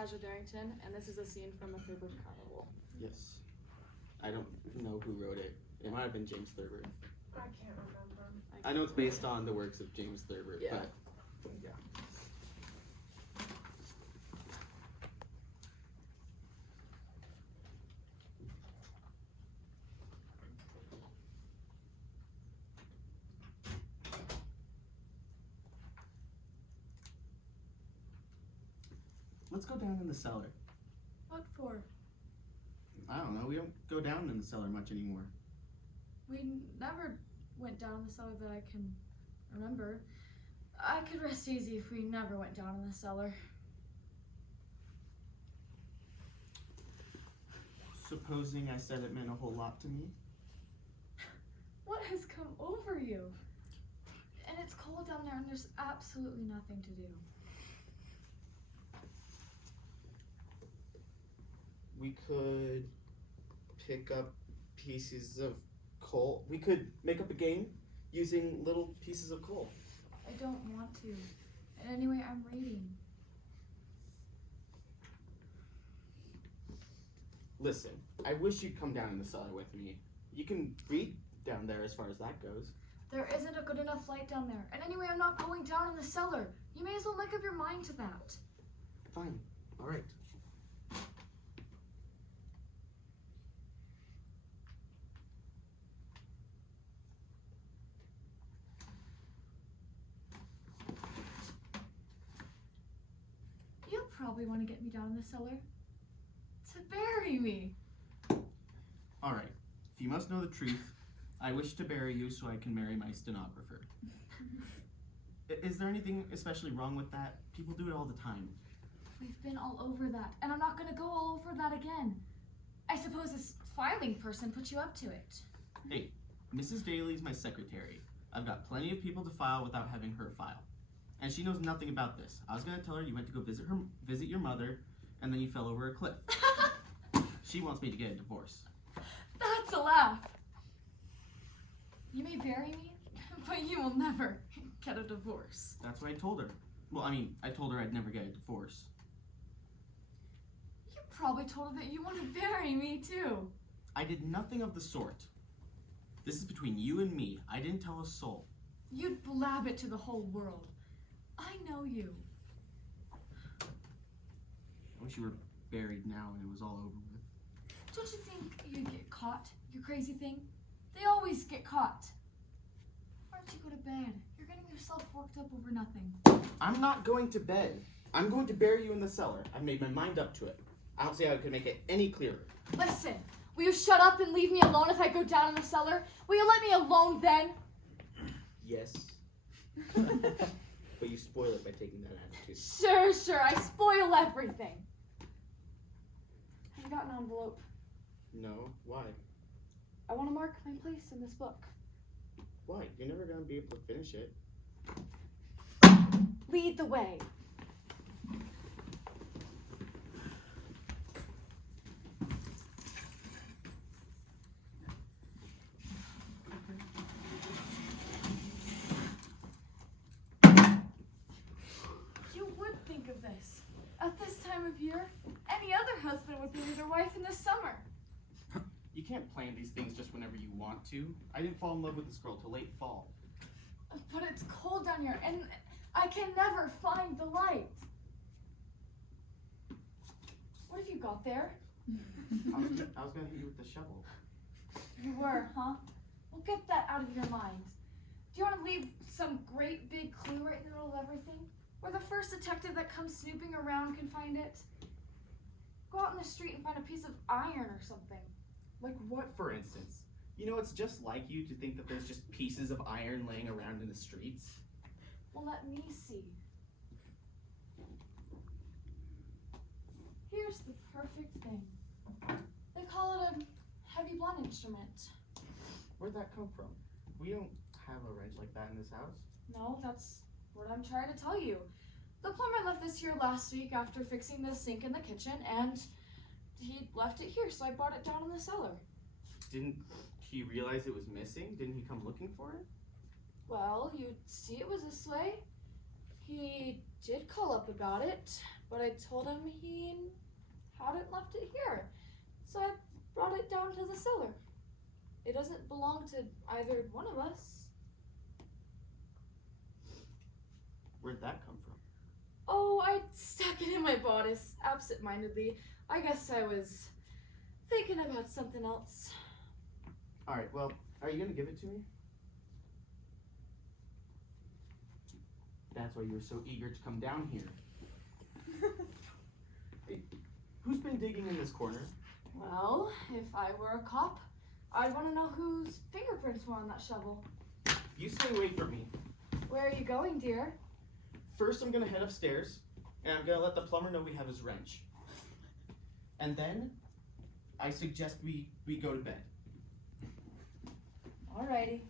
Kaja Darrington, and this is a scene from A Thurber Carnival. Yes. I don't know who wrote it. It might have been James Thurber. I can't remember. I know it's based on the works of James Thurber, Yeah. but yeah. Let's go down in the cellar. What for? I don't know. We don't go down in the cellar much anymore. We never went down in the cellar that I can remember. I could rest easy if we never went down in the cellar. Supposing I said it meant a whole lot to me? What has come over you? And it's cold down there and there's absolutely nothing to do. We could pick up pieces of coal. We could make up a game using little pieces of coal. I don't want to. And anyway, I'm reading. Listen, I wish you'd come down in the cellar with me. You can read down there as far as that goes. There isn't a good enough light down there. And anyway, I'm not going down in the cellar. You may as well make up your mind to that. Fine. All right. You'll probably want to get me down in the cellar to bury me. All right. If you must know the truth, I wish to bury you so I can marry my stenographer. Is there anything especially wrong with that? People do it all the time. We've been all over that, and I'm not going to go all over that again. I suppose this filing person put you up to it. Hey, Mrs. Daly's my secretary. I've got plenty of people to file without having her file. And she knows nothing about this. I was gonna tell her you went to go visit your mother, and then you fell over a cliff. She wants me to get a divorce. That's a laugh. You may bury me, but you will never get a divorce. That's what I told her. Well, I told her I'd never get a divorce. You probably told her that you want to bury me too. I did nothing of the sort. This is between you and me. I didn't tell a soul. You'd blab it to the whole world. I know you. I wish you were buried now and it was all over with. Don't you think you'd get caught, you crazy thing? They always get caught. Why don't you go to bed? You're getting yourself worked up over nothing. I'm not going to bed. I'm going to bury you in the cellar. I've made my mind up to it. I don't see how I could make it any clearer. Listen, will you shut up and leave me alone if I go down in the cellar? Will you let me alone then? Yes. But you spoil it by taking that attitude. Sure, I spoil everything. Have you got an envelope? No, why? I want to mark my place in this book. Why? You're never going to be able to finish it. Lead the way. You would think of this. At this time of year, any other husband would be with their wife in the summer. You can't plan these things just whenever you want to. I didn't fall in love with this girl till late fall. But it's cold down here, and I can never find the light. What have you got there? I was gonna hit you with the shovel. You were, huh? Well, get that out of your mind. Do you want to leave some great big clue right in the middle of everything? Where the first detective that comes snooping around can find it? Go out in the street and find a piece of iron or something. Like what, for instance? You know, it's just like you to think that there's just pieces of iron laying around in the streets. Well, let me see. Here's the perfect thing. They call it a heavy blunt instrument. Where'd that come from? We don't have a wrench like that in this house. No, that's what I'm trying to tell you. The plumber left this here last week after fixing the sink in the kitchen, and he left it here, so I brought it down in the cellar. Didn't he realize it was missing? Didn't he come looking for it? Well, you'd see it was this way. He did call up about it, but I told him he hadn't left it here, so I brought it down to the cellar. It doesn't belong to either one of us. Where'd that come from? Oh, I stuck it in my bodice, absent-mindedly. I guess I was thinking about something else. Alright, well, are you gonna give it to me? That's why you were so eager to come down here. Hey, who's been digging in this corner? Well, if I were a cop, I'd want to know whose fingerprints were on that shovel. You stay away from me. Where are you going, dear? First, I'm gonna head upstairs, and I'm gonna let the plumber know we have his wrench. And then, I suggest we go to bed. Alrighty.